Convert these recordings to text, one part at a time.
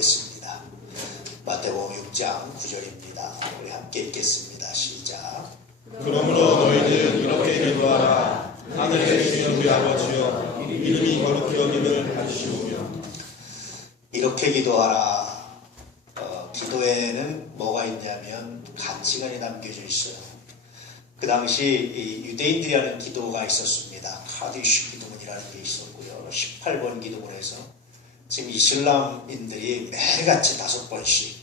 기도하겠습니다. 마태복음 6장 9절입니다. 우리 함께 읽겠습니다. 시작. 그러므로 너희는 이렇게 기도하라. 하늘에 계신 우리 아버지여 이름이 거룩히 여김을 받으시오며 이렇게 기도하라. 어, 기도에는 뭐가 있냐면 가치관이 담겨져 있어요. 그 당시 이 유대인들이 하는 기도가 있었습니다. 카디슈 기도문이라는 게 있었고요. 18번 기도문에서 지금 이슬람인들이 매일같이 다섯 번씩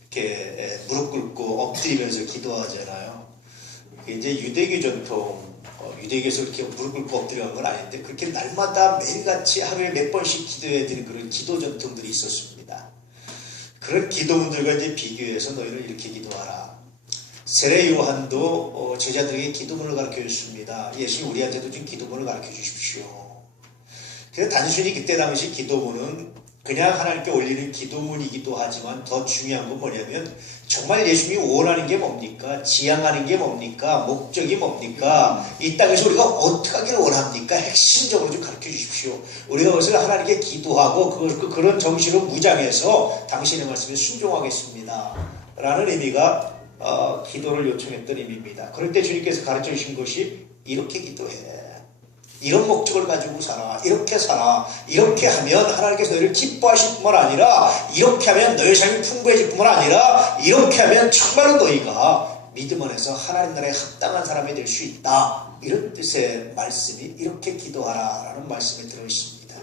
이렇게 에, 무릎 꿇고 엎드리면서 기도하잖아요. 이제 유대교 전통, 어, 유대교에서 이렇게 무릎 꿇고 엎드려간 건 아닌데 그렇게 날마다 매일같이 하루에 몇 번씩 기도해야 되는 그런 기도 전통들이 있었습니다. 그런 기도문들과 이제 비교해서 너희는 이렇게 기도하라. 세례 요한도 어, 제자들에게 기도문을 가르쳐 줬습니다. 예수님 우리한테도 좀 기도문을 가르쳐 주십시오. 그래서 단순히 그때 당시 기도문은 그냥 하나님께 올리는 기도문이기도 하지만 더 중요한 건 뭐냐면 정말 예수님이 원하는 게 뭡니까? 지향하는 게 뭡니까? 목적이 뭡니까? 이 땅에서 우리가 어떻게 하기를 원합니까? 핵심적으로 좀 가르쳐 주십시오. 우리가 그것을 하나님께 기도하고 그걸, 그, 그런 정신으로 무장해서 당신의 말씀에 순종하겠습니다. 라는 의미가 어, 기도를 요청했던 의미입니다. 그럴 때 주님께서 가르쳐 주신 것이 이렇게 기도해. 이런 목적을 가지고 살아. 이렇게 살아. 이렇게 하면 하나님께서 너희를 기뻐하실 뿐만 아니라 이렇게 하면 너희 삶이 풍부해질 뿐만 아니라 이렇게 하면 정말로 너희가 믿음 안에서 하나님 나라에 합당한 사람이 될 수 있다. 이런 뜻의 말씀이 이렇게 기도하라 라는 말씀이 들어 있습니다.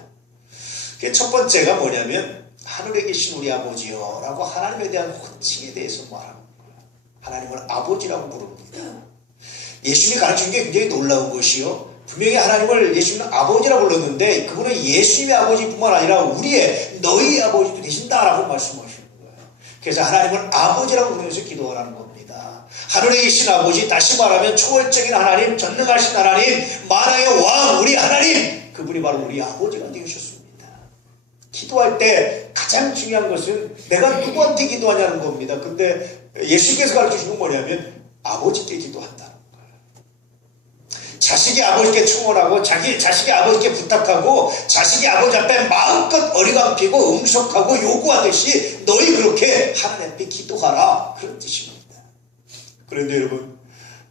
그게 첫 번째가 뭐냐면 하늘에 계신 우리 아버지요 라고 하나님에 대한 호칭에 대해서 거예요. 하나님을 아버지라고 부릅니다. 예수님이 가르친 게 굉장히 놀라운 것이요. 분명히 하나님을 예수님은 아버지라고 불렀는데 그분은 예수님의 아버지뿐만 아니라 우리의 너희 아버지도 되신다라고 말씀하시는 거예요. 그래서 하나님을 아버지라고 부르면서 기도하라는 겁니다. 하늘에 계신 아버지 다시 말하면 초월적인 하나님 전능하신 하나님 만왕의 왕 우리 하나님 그분이 바로 우리 아버지가 되셨습니다. 기도할 때 가장 중요한 것은 내가 누구한테 기도하냐는 겁니다. 근데 예수께서 가르치신 건 뭐냐면 아버지께 기도한다는 거예요. 자식이 아버지께 충원하고 자기 자식이 아버지께 부탁하고 자식이 아버지 앞에 마음껏 어리광피고 응석하고 요구하듯이 너희 그렇게 하나님 앞에 기도하라 그런 뜻입니다. 그런데 여러분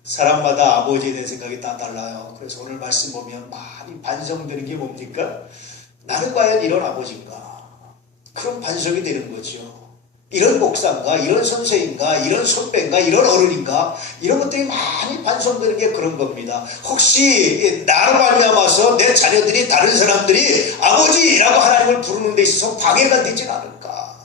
사람마다 아버지에 대한 생각이 다 달라요. 그래서 오늘 말씀 보면 많이 반성되는 게 뭡니까? 나는 과연 이런 아버지인가? 그런 반성이 되는 거죠. 이런 목사인가, 이런 선생인가, 이런 선배인가, 이런 어른인가, 이런 것들이 많이 반성되는 게 그런 겁니다. 혹시 나로 말미암아서 내 자녀들이 다른 사람들이 아버지라고 하나님을 부르는 데 있어서 방해가 되진 않을까?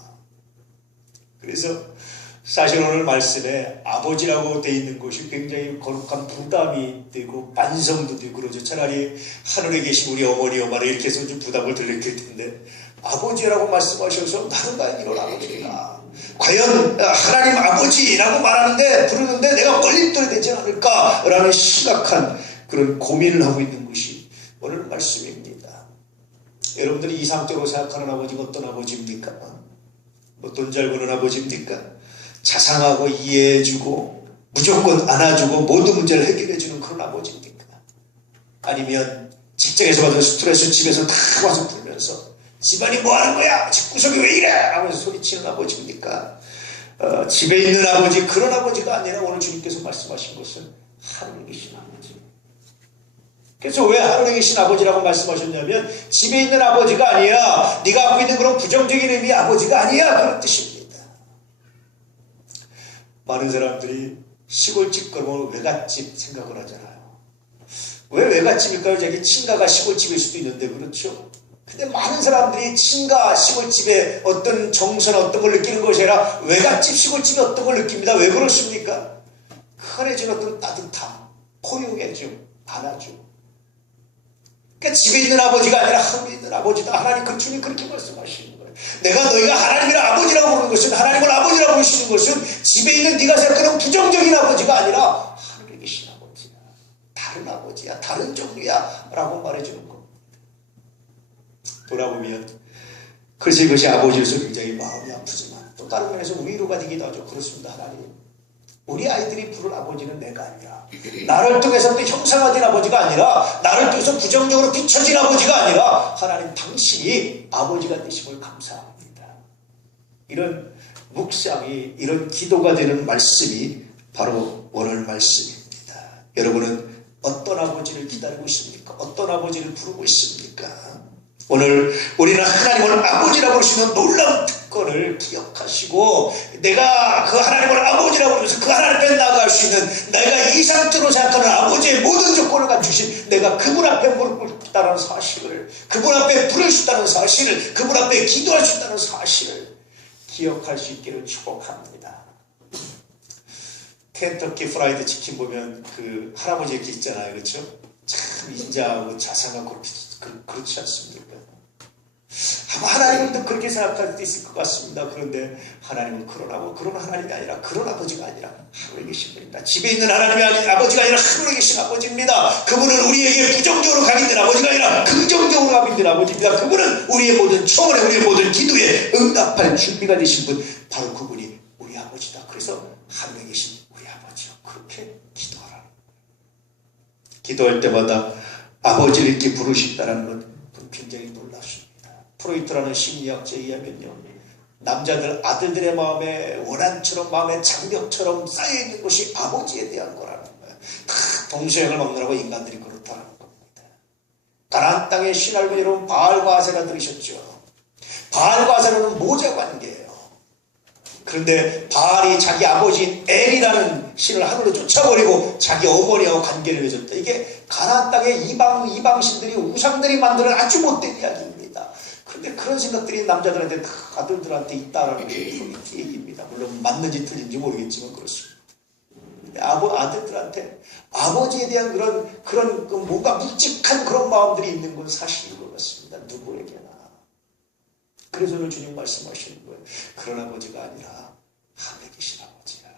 그래서 사실 오늘 말씀에 아버지라고 돼 있는 것이 굉장히 거룩한 부담이 되고 반성도 되고 그러죠. 차라리 하늘에 계신 우리 어머니 엄마를 이렇게 해서 좀 부담을 덜 느낄 텐데 아버지라고 말씀하셔서 나는 과연 이런 아버지가 과연 하나님 아버지라고 말하는데 부르는데 내가 걸림돌이 되지 않을까라는 심각한 그런 고민을 하고 있는 것이 오늘 말씀입니다. 여러분들이 이상적으로 생각하는 아버지가 어떤 아버지입니까? 뭐돈잘 버는 아버지입니까? 자상하고 이해해주고 무조건 안아주고 모든 문제를 해결해주는 그런 아버지입니까? 아니면 직장에서 받은 스트레스 집에서 다 와서 풀면서 집안이 뭐 하는 거야? 집구석이 왜 이래? 하면서 소리치는 아버지입니까? 어, 집에 있는 아버지 그런 아버지가 아니라 오늘 주님께서 말씀하신 것은 하늘에 계신 아버지. 그래서 왜 하늘에 계신 아버지라고 말씀하셨냐면 집에 있는 아버지가 아니야. 네가 갖고 있는 그런 부정적인 의미의 아버지가 아니야. 그런 뜻입니다. 많은 사람들이 시골집 그러면 외갓집 생각을 하잖아요. 왜 외갓집일까요? 자기 친가가 시골집일 수도 있는데 그렇죠? 근데 많은 사람들이 친가 시골집에 어떤 정선 어떤 걸 느끼는 것이 아니라 외갓집 시골집에 어떤 걸 느낍니다. 왜 그렇습니까? 준 어떤 따뜻함, 포용해 줌, 안아줌. 그러니까 집에 있는 아버지가 아니라 하늘에 있는 아버지다. 하나님 그 주님 그렇게 말씀하시는 거예요. 내가 너희가 하나님을 아버지라고 부르는 것은 하나님을 아버지라고 부르시는 것은 집에 있는 네가 생각하는 부정적인 아버지가 아니라 하늘에 계신 아버지야. 다른 아버지야. 다른 종류야. 라고 말해주는 겁니다. 돌아보면 그래서 이것이 아버지로서 굉장히 마음이 아프지만 또 다른 면에서 위로가 되기도 하죠. 그렇습니다. 하나님. 우리 아이들이 부른 아버지는 내가 아니라 나를 통해서 또 형상화된 아버지가 아니라 나를 통해서 부정적으로 비춰진 아버지가 아니라 하나님 당신이 아버지가 되심을 감사합니다. 이런 묵상이 이런 기도가 되는 말씀이 바로 오늘 말씀입니다. 여러분은 어떤 아버지를 기다리고 있습니까? 어떤 아버지를 부르고 있습니까? 오늘 우리는 하나님을 아버지라고 부르시는 놀라운 특권을 기억하시고 내가 그 하나님을 아버지라고 부르면서 그 하나님 앞에 나아갈 수 있는 내가 이상적으로 생각하는 아버지의 모든 조건을 갖추신 내가 그분 앞에 무릎 꿇다는 사실을 그분 앞에 부를 수 있다는 사실을 그분 앞에 기도할 수 있다는 사실을 기억할 수 있기를 축복합니다. 켄터키 프라이드 치킨 보면 그 할아버지 이렇게 있잖아요. 그렇죠? 참 인자하고 자상하고 그, 그렇지 않습니까? 아마 하나님도 그렇게 생각할 수도 있을 것 같습니다. 그런데 하나님은 아버 그런 하나님이 아니라 그런 아버지가 아니라 하늘에 계신 분입니다. 집에 있는 하나님이 아닌 아버지가 아니라 하늘에 계신 아버지입니다. 그분은 우리에게 부정적으로 가빈된 아버지가 아니라 긍정적으로 가빈된 아버지입니다. 그분은 우리의 모든 초월에 우리의 모든 기도에 응답할 준비가 되신 분 바로 그분이 우리 아버지다. 그래서 하늘에 계신 우리 아버지요. 그렇게 기도하라. 기도할 때마다 아버지를 이렇게 부르신다는 건 굉장히 놀랍습니다. 프로이트라는 심리학자에 의하면요. 남자들 아들들의 마음에 원한처럼 마음에 장벽처럼 쌓여있는 것이 아버지에 대한 거라는 거예요. 다 동서양을 먹느라고 인간들이 그렇다는 겁니다. 가나안 땅의 신할부 여러분 바알과 아세라 들으셨죠? 바알과 아세라는 모자 관계예요. 그런데 바알이 자기 아버지인 엘이라는 신을 하늘로 쫓아버리고 자기 어머니하고 관계를 맺었다. 이게 가나안 땅의 이방 이방신들이 우상들이 만드는 아주 못된 이야기입니다. 그런데 그런 생각들이 남자들한테 다 아들들한테 있다라는 게 포인트 얘기입니다. 물론 맞는지 틀린지 모르겠지만 그렇습니다. 아버 아들들한테 아버지에 대한 그런 그런 그 뭔가 묵직한 그런 마음들이 있는 건 사실인 것 같습니다. 누구에게나. 그래서 오늘 주님 말씀하시는 거예요. 그런 아버지가 아니라 하늘에 계신 아버지야.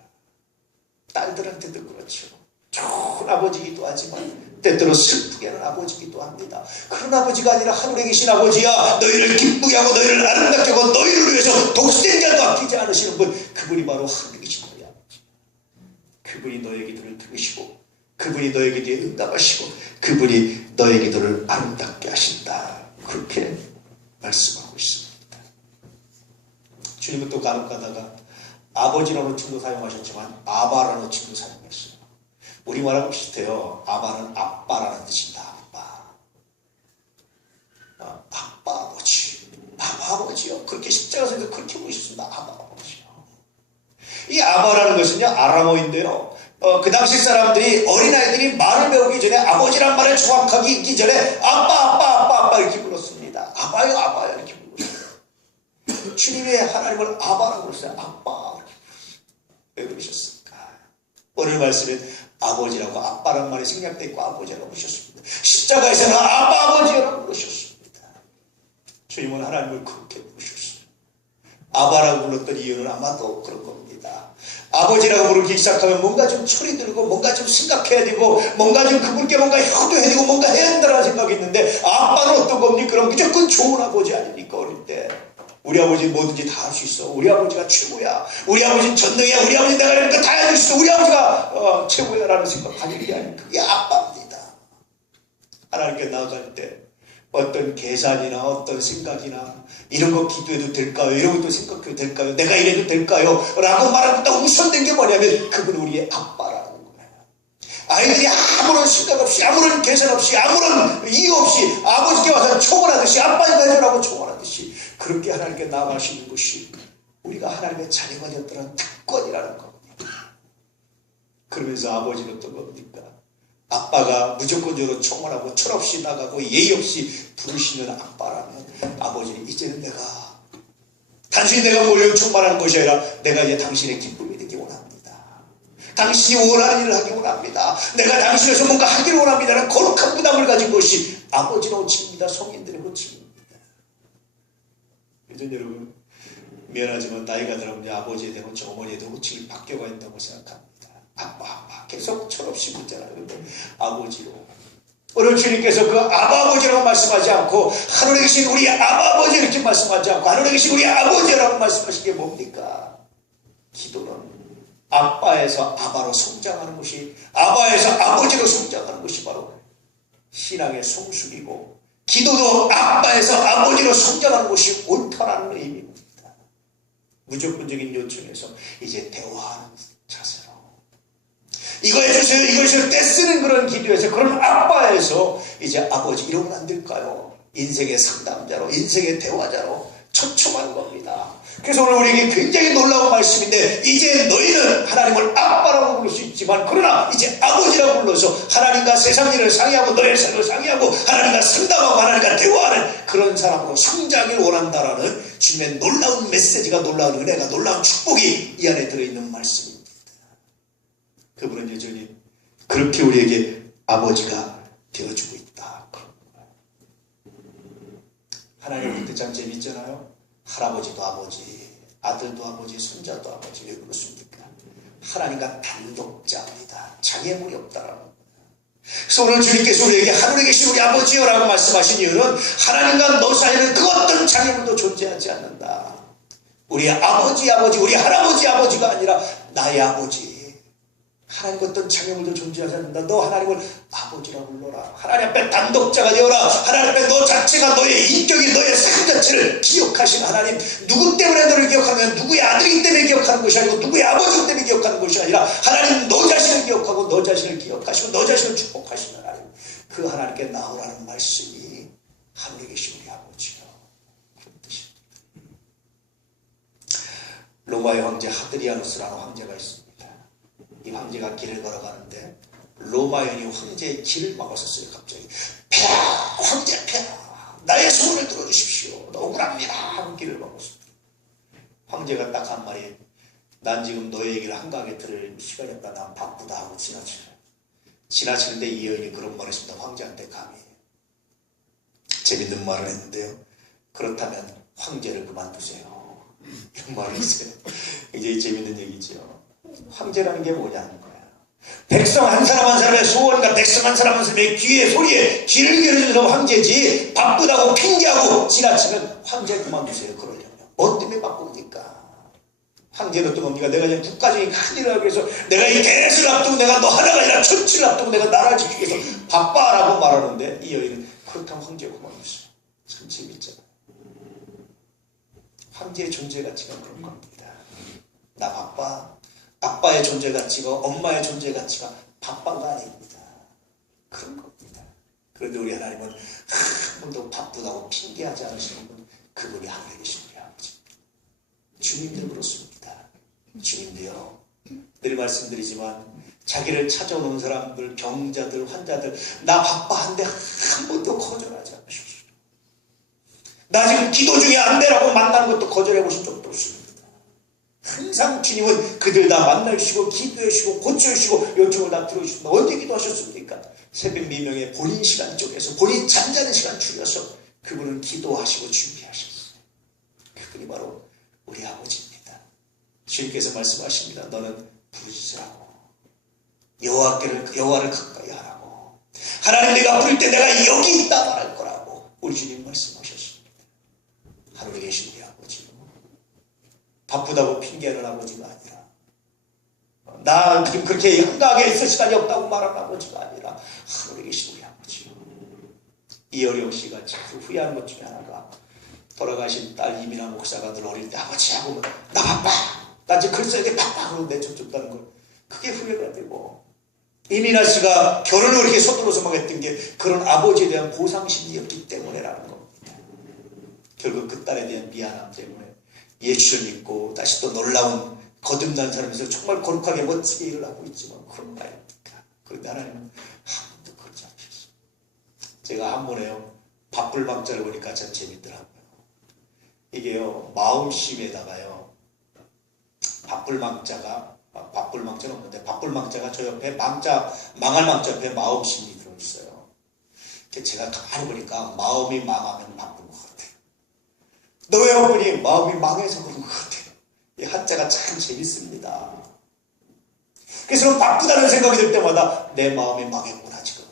딸들한테도 그렇죠. 좋은 아버지기도 하지만 때때로 슬프게 하는 아버지기도 합니다. 그런 아버지가 아니라 하늘에 계신 아버지야. 너희를 기쁘게 하고 너희를 아름답게 하고 너희를 위해서 독생 자도 아끼지 않으시는 분 그분이 바로 하늘에 계신 우리 아버지. 그분이 너의 기도를 들으시고 그분이 너의 기도에 응답하시고 그분이 너의 기도를 아름답게 하신다. 그렇게 말씀하고 있습니다. 주님은 또 간혹 가다가 아버지라는 호칭도 사용하셨지만 아바라는 호칭도 사용했어요. 우리말하고 비슷해요. 아바는 아빠라는 뜻입니다. 아빠. 어, 아빠 아버지. 아바 아버지요. 그렇게 십자가에서 그렇게 보셨습니다. 아바 아버지요. 이 아바라는 것은요, 아람어인데요. 어, 그 당시 사람들이 어린아이들이 말을 배우기 전에 아버지란 말을 정확하게 읽기 전에 아빠, 아빠, 아빠, 아빠 이렇게 불렀습니다. 아바요, 아바요 이렇게 불렀어요. 주님이 하나님을 아바라고 그랬어요. 아빠. 불렀어요. 왜 그러셨을까? 오늘 말씀은 아버지라고 아빠란 말이 생략되어 있고 아버지라고 부르셨습니다. 십자가에서는 아빠 아버지라고 부르셨습니다. 주님은 하나님을 그렇게 부르셨어요. 아바라고 불렀던 이유는 아마도 그런 겁니다. 아버지라고 부르기 시작하면 뭔가 좀 철이 들고 뭔가 좀 생각해야 되고 뭔가 좀 그분께 뭔가 효도해야 되고 뭔가 해야 된다는 생각이 있는데 아빠는 어떤 겁니까? 그럼 무조건 좋은 아버지 아닙니까? 어릴 때. 우리 아버지 뭐든지 다 할 수 있어. 우리 아버지가 최고야. 우리 아버지는 전능이야. 우리 아버지 내가 이런 거다 해줄 수 있어. 우리 아버지가 어, 최고야라는 생각 가질 게 아니고 그게 아빠입니다. 하나님께 나아갈 때 어떤 계산이나 어떤 생각이나 이런 거 기도해도 될까요? 이런 것도 생각해도 될까요? 내가 이래도 될까요? 라고 때 우선된 게 뭐냐면 그분은 우리의 거예요. 아이들이 아무런 생각 없이 아무런 계산 없이 아무런 이유 없이 아버지께 와서 초월하듯이 아빠가 해주라고 초월하듯이 그렇게 하나님께 나아가시는 것이 우리가 하나님의 자녀가 되었다는 특권이라는 겁니다. 그러면서 아버지는 어떤 겁니까? 아빠가 무조건적으로 총원하고 철없이 나가고 예의 없이 부르시는 아빠라면 아버지는 이제는 내가 단순히 내가 몰려 충만하는 것이 아니라 내가 이제 당신의 원합니다. 당신이 원하는 일을 하기 원합니다. 내가 당신에서 뭔가 하기를 원합니다라는 거룩한 부담을 가진 것이 아버지의 호칭입니다. 성인들의 호칭입니다. 요즘 여러분 미안하지만 나이가 들면 아버지에 대한 호칭, 어머니에 대한 호칭이 바뀌어가 있다고 생각합니다. 아빠, 아빠 계속 철없이 묻잖아요. 근데 아버지로 오늘 주님께서 그 아버지라고 말씀하지 않고 하늘에 계신 우리 아버지 이렇게 말씀하지 않고 하늘에 계신 우리 아버지라고 말씀하신 게 뭡니까? 기도는 아빠에서 아바로 성장하는 것이 아바에서 아버지로 성장하는 것이 바로 신앙의 성숙이고 기도도 아빠에서 아버지로 성장하는 것이 옳다라는 의미입니다. 무조건적인 요청에서 이제 대화하는 자세로 이거 해주세요 이거 해주세요 떼쓰는 그런 기도에서 그런 아빠에서 이제 아버지 이러면 안 될까요? 인생의 상담자로 인생의 대화자로 겁니다. 그래서 오늘 우리에게 굉장히 놀라운 말씀인데 이제 너희는 하나님을 아빠라고 부를 수 있지만 그러나 이제 아버지라고 불러서 하나님과 세상 일을 상의하고 너의 삶을 상의하고 하나님과 상담하고 하나님과 대화하는 그런 사람으로 성장하길 원한다라는 주님의 놀라운 메시지가 놀라운 은혜가 놀라운 축복이 이 안에 들어있는 말씀입니다. 그분은 여전히 그렇게 우리에게 아버지가 되어주고 있다. 그런 거예요. 하나님 볼때 참 재밌잖아요. 할아버지도 아버지, 아들도 아버지, 손자도 아버지. 왜 그렇습니까? 하나님과 단독자입니다. 장애물이 거예요. 그래서 오늘 주님께서 우리에게 하늘에 계신 우리 아버지여라고 말씀하신 이유는 하나님과 너 사이에는 그 어떤 장애물도 존재하지 않는다. 우리 아버지 아버지 우리 할아버지 아버지가 아니라 나의 아버지 하나님 어떤 장애물도 존재하지 않는다. 너 하나님을 아버지라 불러라. 하나님 앞에 단독자가 되어라. 하나님 앞에 너 자체가 너의 인격이 너의 삶 자체를 기억하신 하나님. 누구 때문에 너를 기억하는 거야? 누구의 아들이기 때문에 기억하는 것이 아니고 누구의 아버지 때문에 기억하는 것이 아니라 하나님 너 자신을 기억하고 너 자신을 기억하시고 너 자신을 축복하시는 하나님. 그 하나님께 나오라는 말씀이 하늘에 계신 우리 아버지요. 로마의 황제 하드리아누스라는 황제가 있습니다. 이 황제가 길을 걸어가는데 로마연이 황제의 길을 막았었어요. 갑자기 폐하 황제 폐하 나의 소원을 들어주십시오. 너 억울합니다. 하는 길을 막았습니다. 황제가 딱 한 말이 난 지금 너의 얘기를 한가하게 들을 시간이 없다. 난 바쁘다 하고 지나치네. 지나치는데 이 여인이 그런 말을 했습니다. 황제한테 감히. 재밌는 말을 했는데요. 그렇다면 황제를 그만두세요. 이런 말을 했어요. 굉장히 재밌는 얘기죠. 황제라는 게 뭐냐는 거야. 백성 한 사람 한 사람의 소원과 백성 한 사람 한 사람의 귀에 소리에 귀를 기울여주는 황제지 바쁘다고 핑계하고 지나치면 황제 그만두세요. 그러려면. 뭐 때문에 바쁩니까? 황제는 또 뭡니까? 내가 이제 국가적인 하기 위해서 내가 이 대세를 앞두고 내가 너 하나가 아니라 천치를 앞두고 내가 나라를 지키기 위해서 바빠라고 말하는데 이 여인은 그렇다면 황제 그만두세요. 참 재밌잖아요. 황제의 존재 가치가 그런 겁니다. 나 바빠. 아빠의 존재 가치가 엄마의 존재 가치가 바빠가 아닙니다. 그런 겁니다. 그런데 우리 하나님은 한 번도 바쁘다고 핑계하지 않으시는 분 그분이 하늘에 계신 우리 아버지. 주님들 그렇습니다. 주님도요. 늘 말씀드리지만 자기를 찾아오는 사람들, 병자들, 환자들 나 바빠한데 한 번도 거절하지 않으십시오. 나 지금 기도 중에 안 되라고 만나는 것도 거절해 보신 적도 없습니다. 항상 주님은 그들 다 만나주시고 기도해주시고 고쳐주시고 요청을 다 들어주시고 언제 기도하셨습니까? 새벽 미명에 본인 시간 쪽에서 본인 잠자는 시간 줄여서 그분은 기도하시고 준비하셨어요. 그분이 바로 우리 아버지입니다. 주님께서 말씀하십니다. 너는 부르짖으라고 여호와께를 여호와를 가까이 하라고 하나님 내가 부를 때 내가 여기 있다 말할 거라고 우리 주님 말씀하셨습니다. 하늘에 계신 바쁘다고 핑계하는 아버지가 아니라. 나 지금 그렇게 한가하게 있을 시간이 없다고 말하는 아버지가 아니라. 하늘에 계신 우리 아버지. 이어령 씨가 참 후회하는 것 중에 하나가 돌아가신 딸 이민아 목사가 늘 어릴 때 아버지 하고 나 바빠! 나 지금 글 써야 바빠! 그러고 내쫓았다는 걸 그게 후회가 되고. 이민아 씨가 결혼을 이렇게 서둘러서 막 했던 게 그런 아버지에 대한 보상심리였기 때문에라는 겁니다. 결국 그 딸에 대한 미안함 때문에 예수를 믿고 다시 또 놀라운 거듭난 사람에서 정말 거룩하게 멋지게 일을 하고 있지만 그런 말입니까? 그런데 하나님은 한 번도 그러지 않으셨어요. 제가 한 번에요 망자를 보니까 참 재밌더라고요. 이게요 마음심에다가요 바쁠 망자가 아, 바쁠 망자는 없는데 바쁠 망자가 저 옆에 망자 망할 망자 옆에 마음심이 들어있어요. 제가 가만히 보니까 마음이 망하면 바쁜 너왜 바쁘니? 마음이 망해서 그런 것 같아요. 이 한자가 참 재밌습니다. 그래서 바쁘다는 생각이 들 때마다 내 마음이 망했구나 지금.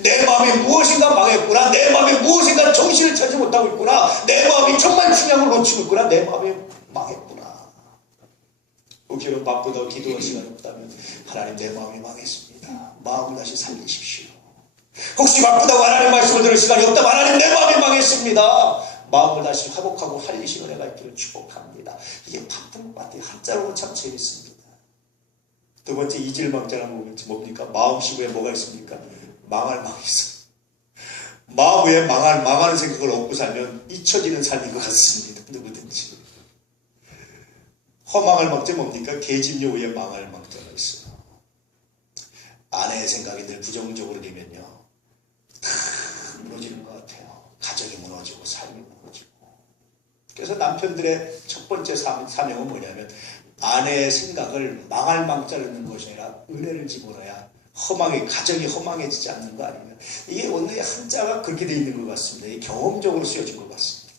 내 마음이 무엇인가 망했구나. 내 마음이 무엇인가 정신을 차지 못하고 있구나. 내 마음이 정말 중요한 걸 놓치고 있구나. 내 마음이 망했구나. 혹시나 바쁘다고 기도할 시간이 없다면 하나님 내 마음이 망했습니다. 마음을 다시 살리십시오. 혹시 바쁘다고 하나님 말씀을 들을 시간이 없다면 하나님 내 마음이 망했습니다. 마음을 다시 회복하고 살리시는 은혜가 있기를 축복합니다. 이게 바쁜 것 같아요. 한자로 참 재밌습니다. 두 번째 이질망자라는 뭡니까? 뭡니까? 마음 시부에 뭐가 있습니까? 망할 망이 있어. 마음 외에 망할 망하는 생각을 얻고 살면 잊혀지는 삶인 것 같습니다. 누구든지. 허망할 망자 뭡니까? 계집녀 위에 망할 망자가 있어요. 아내의 생각이 늘 부정적으로 되면요. 다 무너지는 것 같아요. 가정이 무너지고 삶이 무너지고. 그래서 남편들의 첫 번째 사- 사명은 뭐냐면 아내의 생각을 망할 망자를 넣는 것이 아니라 은혜를 집어넣어야 허망해 가정이 허망해지지 않는 거 아니에요. 이게 원래 한자가 그렇게 돼 있는 것 같습니다. 이게 경험적으로 쓰여진 것 같습니다.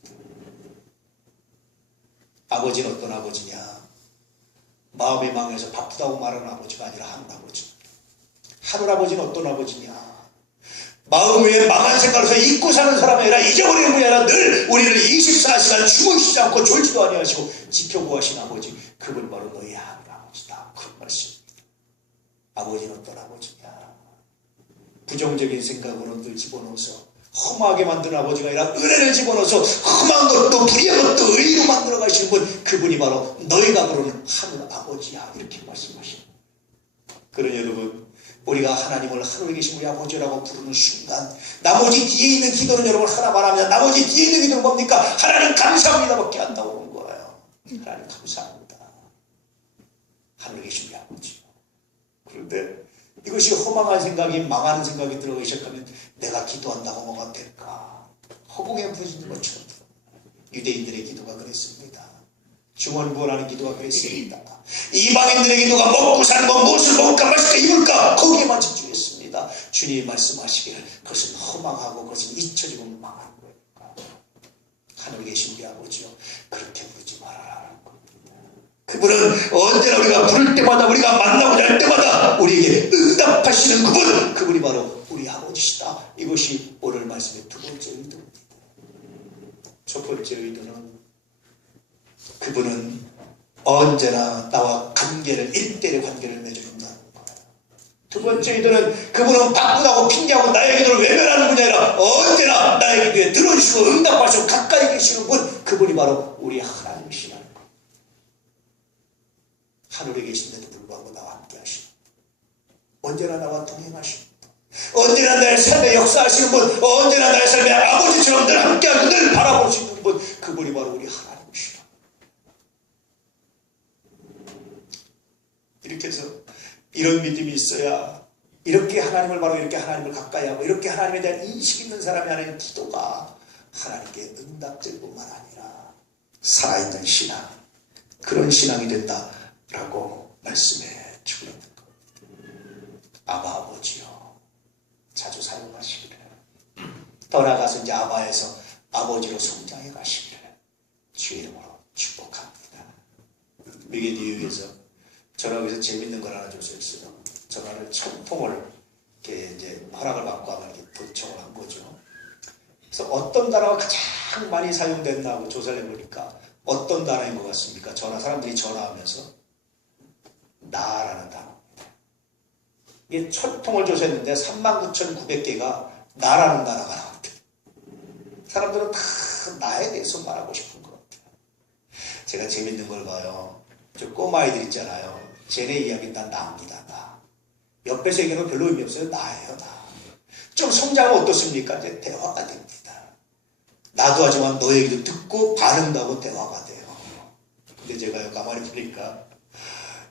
아버지는 어떤 아버지냐? 마음이 망해서 바쁘다고 말하는 아버지가 아니라 하늘 아버지. 하늘 아버지는 어떤 아버지냐? 마음 위에 망한 생각에서 잊고 사는 사람이 아니라 잊어버리는 분이 아니라 늘 우리를 24시간 주무시지 않고 졸지도 아니하시고 지켜보하신 아버지 그분 바로 너희 아버지다 그런 말씀. 아버지는 어떤 아버지냐? 부정적인 생각으로 늘 집어넣어서 험하게 만드는 아버지가 아니라 은혜를 집어넣어서 험한 것도 불의한 것도 의로 만들어 가시는 분 그분이 바로 너희가 부르는 하늘 아버지야. 이렇게 말씀하십니다. 그러니 여러분 우리가 하나님을 하늘에 계신 우리 아버지라고 부르는 순간 나머지 뒤에 있는 기도는 여러분 하나만 합니다. 나머지 뒤에 있는 기도는 뭡니까? 하나님 감사합니다 밖에 안 나오는 거예요. 하나님 감사합니다. 하늘에 계신 우리 아버지. 그런데 이것이 허망한 생각이 망하는 생각이 들어가기 시작하면 내가 기도한다고 뭐가 될까? 허공에 부딪히는 것처럼 유대인들의 기도가 그랬습니다. 중원부원하는 기도가 그랬습니다. 이방인들의 기도가 먹고 사는 거 무엇을 먹을까 마실까 입을까 거기에만 집중했습니다. 주님이 말씀하시기를 그것은 허망하고 그것은 잊혀지고 망한 거니까 하늘에 계신 우리 아버지요 그렇게 부르지 겁니다. 그분은 언제나 우리가 부를 때마다 우리가 만나고자 할 때마다 우리에게 응답하시는 그분 그분이 바로 우리 아버지시다. 이것이 오늘 말씀의 두 번째 의도입니다. 첫 번째 의도는 그분은 언제나 나와 관계를 일대의 관계를 맺어준다는 거예요. 두 번째 의도는 그분은 바쁘다고 핑계하고 나의 기도를 외면하는 분이 아니라 언제나 나의 기도에 들어주시고 응답하시고 가까이 계시는 분 그분이 바로 우리 하나님이시라는 거예요. 하늘에 계신데도 불구하고 나와 함께 하시는 언제나 나와 동행하시는 언제나 나의 삶에 역사하시는 분 언제나 나의 삶에 아버지처럼 늘 함께하고 늘 있는 분 그분이 바로 우리 하나님이시라 이렇게 해서 이런 믿음이 있어야 이렇게 하나님을 바로 이렇게 하나님을 가까이 하고 이렇게 하나님에 대한 인식 있는 사람이 하는 기도가 하나님께 응답될 뿐만 아니라 살아있는 신앙 그런 신앙이 된다라고 말씀해 주고 있는 겁니다. 아바 아버지요 자주 사용하시기를 더 나아가서 이제 아바에서 아버지로 성장해 가시기를 주의 이름으로 축복합니다. 미개 뉴욕에서 전화기에서 재밌는 걸 하나 줬어요. 전화를 천 통을 이렇게 이제 허락을 받고 하면 이렇게 도청을 한 거죠. 그래서 어떤 단어가 가장 많이 사용됐나 고 조사를 해보니까 어떤 단어인 것 같습니까? 전화 사람들이 전화하면서 나라는 단어입니다. 이게 천 통을 조사했는데 39,900개가 나라는 단어가. 사람들은 다 나에 대해서 말하고 싶은 것 같아요. 제가 재밌는 걸 봐요. 저 꼬마아이들 있잖아요. 쟤네 이야기는 다 나입니다. 나. 옆에서 얘기하는 건 별로 의미 없어요. 나예요. 나. 좀 성장은 어떻습니까? 이제 대화가 됩니다. 나도 하지만 너 얘기도 듣고 반응도 하고 대화가 돼요. 근데 제가요 가만히 보니까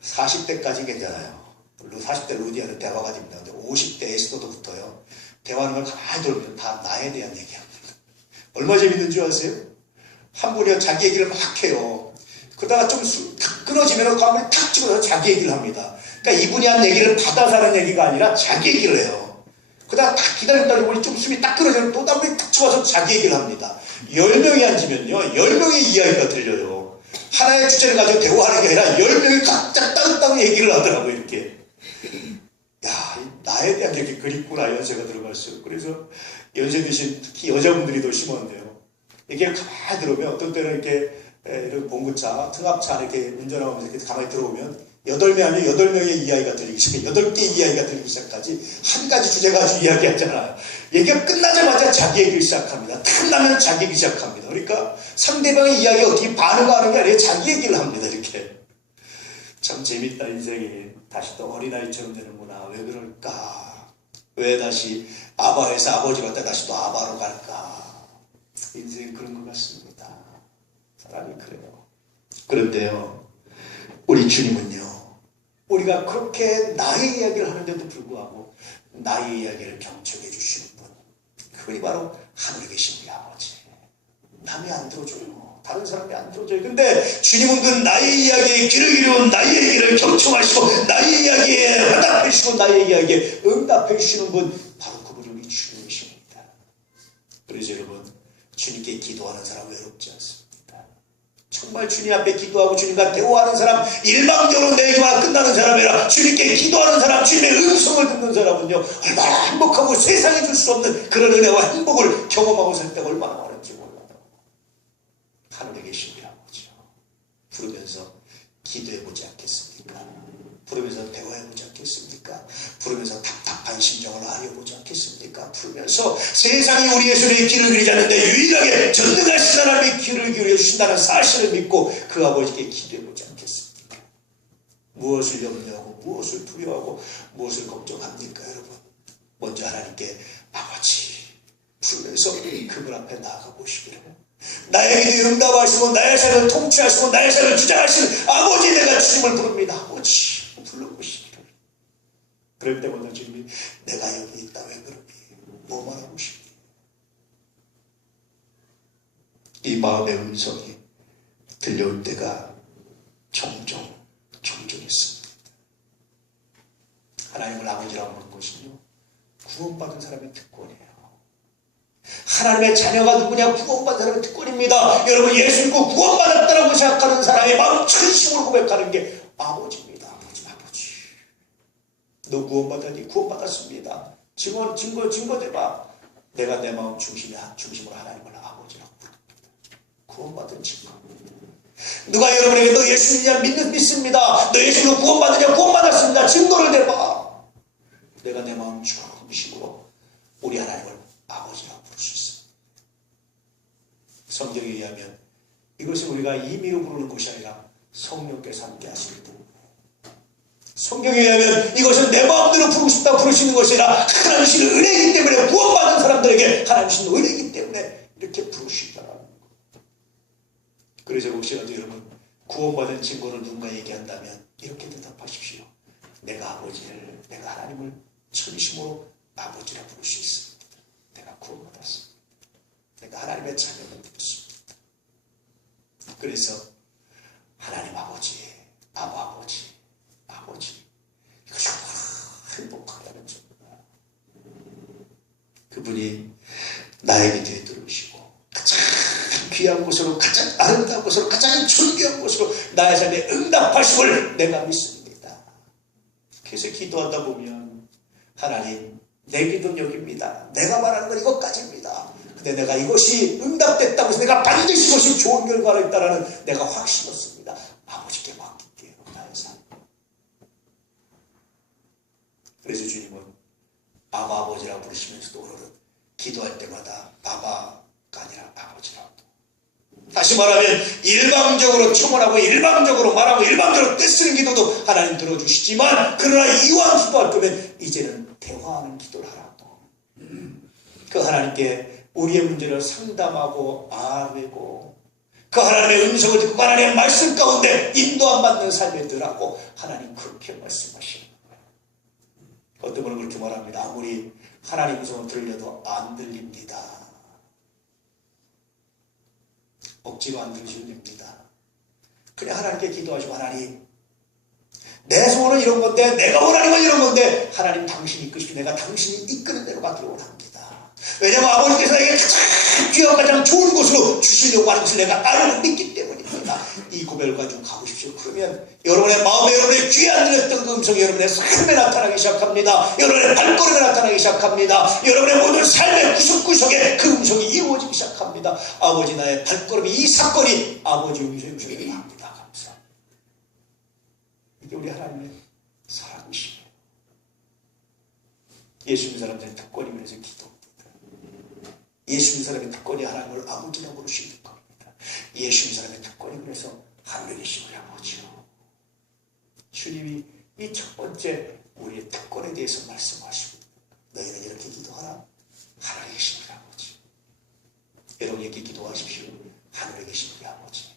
40대까지 괜찮아요. 40대 루디아는 대화가 됩니다. 근데 50대 에스더도부터요. 대화하는 걸 가만히 들으면 다 나에 대한 얘기합니다. 얼마 재밌는 줄 아세요? 한 분이요 자기 얘기를 막 해요. 그러다가 좀탁 끊어지면 그 한번 탁 찍어서 자기 얘기를 합니다. 그러니까 이분이 한 얘기를 받아서 하는 얘기가 아니라 자기 얘기를 해요. 그러다가 딱 기다렸다 보니 좀 숨이 딱 끊어지면 또 다음에 탁 쳐와서 자기 얘기를 합니다. 열 명이 앉으면요, 열 명의 이야기가 들려요. 하나의 주제를 가지고 대화하는 게 아니라 열 명이 각자 따로따로 얘기를 하더라고요, 이렇게. 야, 이 나에 대한 얘기 그립구나 연세가 들어갔어요. 그래서 연세 드신 특히 여자분들이 더 심한데요. 얘기를 가만히 들으면 어떤 때는 이렇게 에, 이런 봉구차, 승합차 이렇게 운전하면서 이렇게 가만히 들어오면 여덟 명 아니면 여덟 명의 이야기가 들리기 시작해. 여덟 개의 이야기가 들리기 시작하지. 한 가지 주제 가지고 이야기하잖아요. 얘기가 끝나자마자 자기 얘기를 시작합니다. 끝나면 자기 얘기 시작합니다. 그러니까 상대방의 이야기에 어떻게 반응하는 게 아니라 자기 얘기를 합니다. 이렇게. 참 재밌다 인생이. 다시 또 어린아이처럼 되는구나. 왜 그럴까? 왜 다시 아바에서 아버지 갔다 다시 또 아바로 갈까? 인생이 그런 것 같습니다. 사람이 그래요. 그런데요, 우리 주님은요, 우리가 그렇게 나의 이야기를 하는데도 불구하고 나의 이야기를 경청해 주시는 분, 그분이 바로 하늘에 계신 우리 아버지. 남이 안 들어줘요. 다른 사람이 안 들어줘요. 근데 주님은 그 나의 이야기에 귀를 기울여 나의 얘기를 경청하시고 나의 이야기에 화답해 주시고 나의 이야기에 응답해 주시는 분 바로 그분이 우리 주님이십니다. 그래서 여러분 주님께 기도하는 사람 외롭지 않습니다. 정말 주님 앞에 기도하고 주님과 대화하는 사람 일방적으로 내 얘기만 끝나는 사람이 아니라 주님께 기도하는 사람 주님의 음성을 듣는 사람은요 얼마나 행복하고 세상에 줄 수 없는 그런 은혜와 행복을 경험하고 살 때가 얼마나 많은지 몰라요. 하늘에 계신 우리 아버지요. 부르면서 기도해보지 않겠습니까? 부르면서 대화해보지 않겠습니까? 부르면서 답 답한 심정을 알려보지 않겠습니까? 부르면서 세상이 우리 예수의 길을 그리지 않는데 유일하게 전능하신 하나님의 길을 기울여 주신다는 사실을 믿고 그 아버지께 기도해보지 않겠습니까? 무엇을 염려하고 무엇을 두려워하고 무엇을 걱정합니까 여러분? 먼저 하나님께 아버지 부르면서 그분 앞에 나아가 보시기를 나의 기도 응답하시고 나의 삶을 통치하시고 나의 삶을 주장하시는 아버지 내가 주님을 부릅니다 아버지 불러보시기를 그럴 때마다 주님이 내가 여기 있다 왜 그러니 뭐만 하고 싶니? 이 마음의 음성이 들려올 때가 종종 종종 있습니다. 하나님을 아버지라고 하는 것은요 구원받은 사람의 특권이에요. 하나님의 자녀가 누구냐? 구원받은 사람의 특권입니다. 여러분 예수 믿고 구원받았다라고 생각하는 사람의 마음 진심으로 고백하는 게 아버지 너 구원받았니? 구원받았습니다. 증거 증거 증거 대봐. 내가 내 마음 중심이 중심으로 하나님을 아버지라고 부릅니다. 구원받은 증거. 누가 여러분에게 너 예수 믿냐 믿는 믿습니다. 너 예수 믿고 구원받느냐 구원받았습니다. 증거를 대봐. 내가 내 마음 중심으로 우리 하나님을 아버지라고 부를 수 있습니다. 성경에 의하면 이것은 우리가 임의로 부르는 것이 아니라 성령께서 함께 하실 때 성경에 의하면 이것은 내 마음대로 부르고 싶다 부르시는 것이 아니라 하나님 신 은혜이기 때문에 구원받은 사람들에게 하나님 신 은혜이기 때문에 이렇게 부르시다라는 것. 그래서 혹시라도 여러분 구원받은 친구를 누군가 얘기한다면 이렇게 대답하십시오. 내가 아버지를 내가 하나님을 천심으로 아버지라 부를 수 있습니다. 내가 구원받았습니다. 내가 하나님의 자녀가 되었습니다. 그래서 하나님 아버지, 아버 아버지, 아버지 이것이 얼마나 행복하게 하는 점입니다. 그분이 나에게 들어오시고 가장 귀한 곳으로 가장 아름다운 곳으로 가장 존귀한 곳으로 나의 삶에 응답하심을 내가 믿습니다. 그래서 기도하다 보면 하나님 내 기도는 여기입니다. 내가 말하는 건 이것까지입니다. 근데 내가 이것이 응답됐다고 해서 내가 반드시 이것이 좋은 결과를 있다라는 내가 확신 얻습니다. 아버지께 맡길게요. 나의 삶. 그래서 주님 은 아바 아버지라고 부르시면서도 오늘은 기도할 때마다 바바가 아니라 아버지라고. 다시 말하면 일방적으로 청원하고 일방적으로 말하고 일방적으로 떼쓰는 기도도 하나님 들어주시지만 그러나 이왕 기도할 거면 이제는 대화하는 기도를 하라고. 그 하나님께 우리의 문제를 상담하고 아뢰고 그 하나님의 음성을 듣고 그 하나님의 말씀 가운데 인도 안 받는 삶에 들라고 하나님 그렇게 말씀하시는 거예요. 어떤 분은 그렇게 말합니다. 아무리 하나님 음성을 들려도 안 들립니다. 억지로 안 들으시면 됩니다. 그냥 하나님께 기도하시고 하나님 내 소원은 이런 건데 내가 원하는 건 이런 건데 하나님 당신이 이끄시고 내가 당신이 이끄는 대로 가기를 원합니다. 왜냐하면 아버지께서 나에게 가장 귀하고 가장 좋은 곳으로 주시려고 하는 것을 내가 알고 믿기 때문 입니다. 이 고백을 가지고 가보십시오. 그러면 여러분의 마음에 여러분의 귀에 안 들렸던 그 음성이 여러분의 삶에 나타나기 시작합니다. 여러분의 발걸음에 나타나기 시작합니다. 여러분의 모든 삶의 구석구석에 그 음성이 이루어지기 시작합니다. 아버지 나의 발걸음이 이 사건이 아버지 음성의 음성이 나옵니다. 감사합니다. 이게 우리 하나님의 사랑이십니다. 예수 믿는 사람들의 특권이 그래서 기도입니다. 예수 믿는 사람의 특권이 하나님을 아버지라고 겁니다. 예수 믿는 사람의 특권이 그래서 우리 아버지요. 주님이 이 첫 번째 우리의 특권에 대해서 말씀하시고 너희는 이렇게 기도하라. 하늘에 계신 우리 아버지. 여러분 이렇게 기도하십시오. 하늘에 계신 우리 아버지.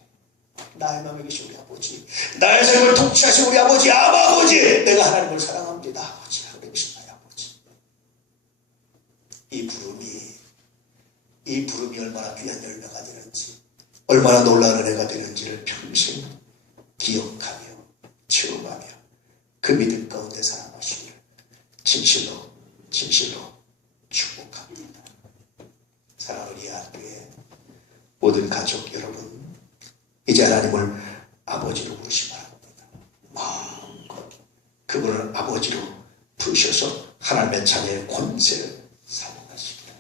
나의 마음에 계신 우리 아버지. 나의 삶을 통치하신 우리 아버지. 아버지. 내가 하나님을 사랑합니다. 아버지. 하늘에 계신 나의 아버지. 이 부름이 이 부름이 얼마나 귀한 열매가 되는지 얼마나 놀라운 은혜가 되는지를 평생 기억하며 체험하며 그 믿음 가운데 살아가시기를 진실로 진실로 축복합니다. 사랑하는 이 학교의 모든 가족 여러분 이제 하나님을 아버지로 부르시 바랍니다. 마음껏 그분을 아버지로 부르셔서 하나님의 자녀의 권세를 사용하시기를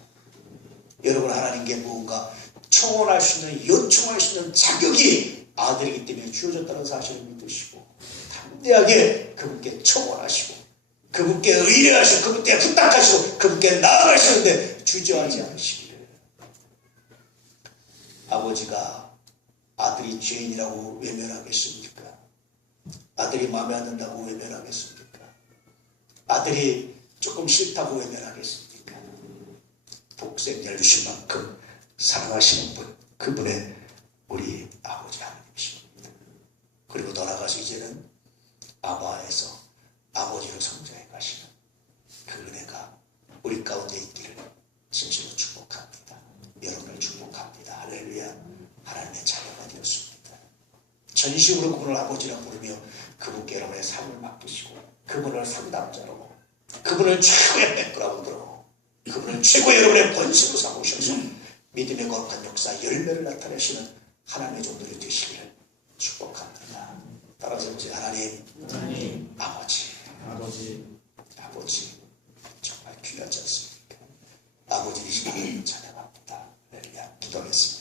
여러분 하나님께 무언가 청원할 수 있는 요청할 수 있는 자격이 아들이기 때문에 주어졌다는 사실을 믿으시고 담대하게 그분께 청원하시고 그분께 의뢰하시고 그분께 부탁하시고 그분께 나아가시는데 주저하지 않으시기를 아버지가 아들이 죄인이라고 외면하겠습니까? 아들이 마음에 안 든다고 외면하겠습니까? 아들이 조금 싫다고 외면하겠습니까? 독생자를 주신 만큼 사랑하시는 분, 그분의 우리 아버지 하나님이십니다. 그리고 돌아가서 이제는 아바에서 아버지로 성장해 가시는 그 은혜가 우리 가운데 있기를 진심으로 축복합니다. 여러분을 축복합니다. 할렐루야. 하나님의 자녀가 되었습니다. 전심으로 그분을 아버지라 부르며 그분께 여러분의 삶을 맡기시고 그분을 상담자로 그분을 최고의 백그라운드로 그분을 최고의 여러분의 본심으로 삼으셔서 믿음의 거룩한 역사 열매를 나타내시는 하나님의 종들이 되시기를 축복합니다. 따라서 이제 하나님, 하나님 아버지, 아버지 아버지 정말 귀하지 않습니까? 아버지이신 하나님 찬양합니다. 할렐루야. 기도하겠습니다.